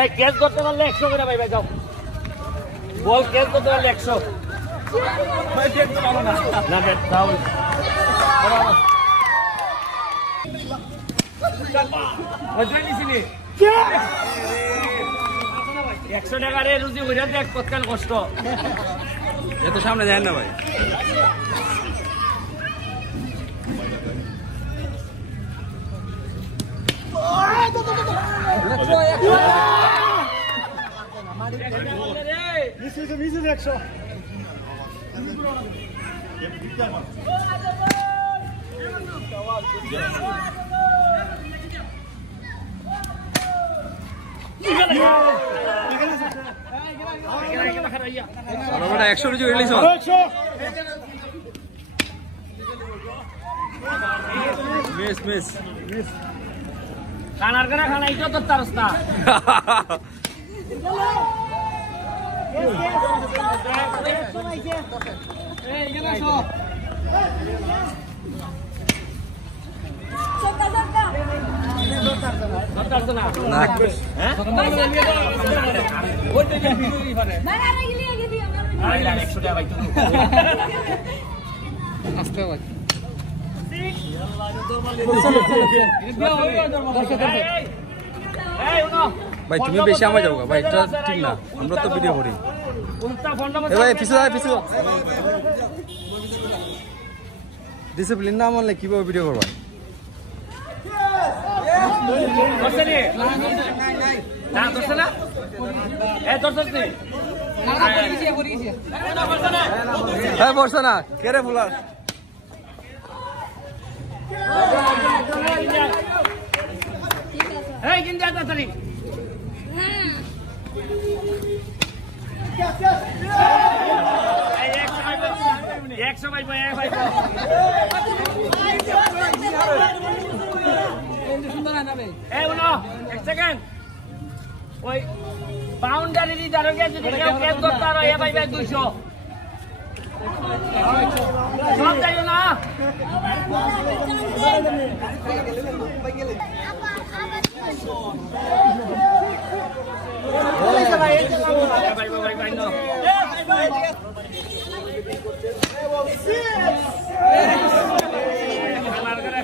এই ক্যাচ ধরতে পারলে 100 করে ভাই যাও বল ক্যাচ ধরতে পারলে 100 ভাই ক্যাচ তো ভালো না না ব্যাট দাও ওই নিছিনি 100 টাকা রে রুজি হইরা দেখ কতখান কষ্ট এত সামনে যায় না ভাই আমরা 100 রুজি হইলিছ মিস মিস খানার করে খানা ইটো তো তারস না এই গেল সব না ভাই তুমি বেশি আমায় যাও ভাই এটা ঠিক না আমরা তো ভিডিও করি ভাই পিছু পিছু ডিসিপ্লিন না মানলে কিভাবে ভিডিও করবা বর্ষা না কেরে ফুলার এই কিন যাতা তারি 100 ভাই ভাই ভাই এই উনো এক সেকেন্ড ওই বাউন্ডারি দি দাঁড়িয়ে যদি কেউ ক্যাচ করতে আর এ ভাই ভাই 200 সব যাইও না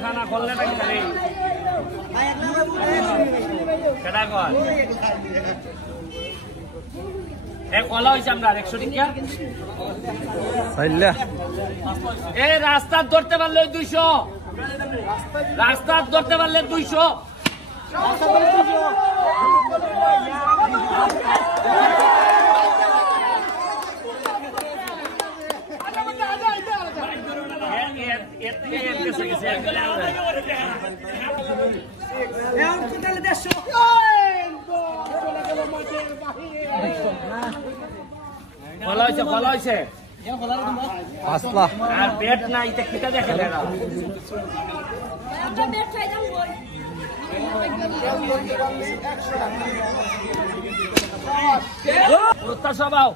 খানা করলে নাকি সেটা কর কলা হয়েছে আমরা 100 টাকা এই রাস্তা ধরতে পারলে 200 রাস্তা ধরতে পারলে 200 ভালো হয়েছে আর বেট না এটা কিটা দেখে স্বভাব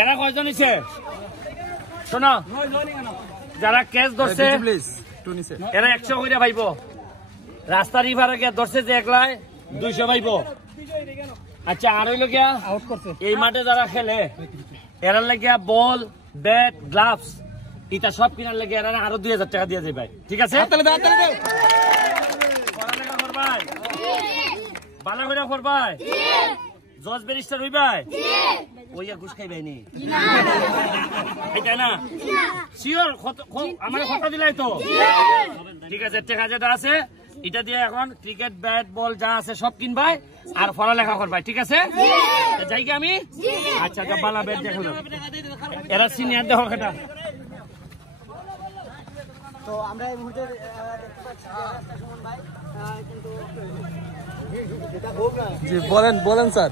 এরা কয়জন নিছে শোনো যারা ক্যাচ ধরছে এরা 100 করে ভাইব রাস্তা রিভারে গিয়ে ধরছে যে একলাই 200 ভাইব আচ্ছা আর হইল গিয়া আউট করছে এই মাঠে যারা খেলে এরার লাগিয়া বল ব্যাট গ্লাভস এটা সব কিনার লাগে এরা আরো 2000 টাকা দিয়ে যাবে ঠিক আছে পড়ালেখা করবাই ভালো করে করবাই জজ ব্যারিস্টার হইবাই ওইয়া ঘুষ খাইবাই নি এটা না শিওর আমার কথা দিলাই তো ঠিক আছে টাকা যেটা আছে এটা দিয়ে এখন ক্রিকেট ব্যাট বল যা আছে সব কিনবাই আর পড়ালেখা করবাই ঠিক আছে যাই কি আমি আচ্ছা বালা ব্যাট দেখালো এরা সিনিয়র দেখো এটা তো আমরা এই মুহূর্তে দেখতে পাচ্ছি সুমন ভাই কিন্তু জি বলেন স্যার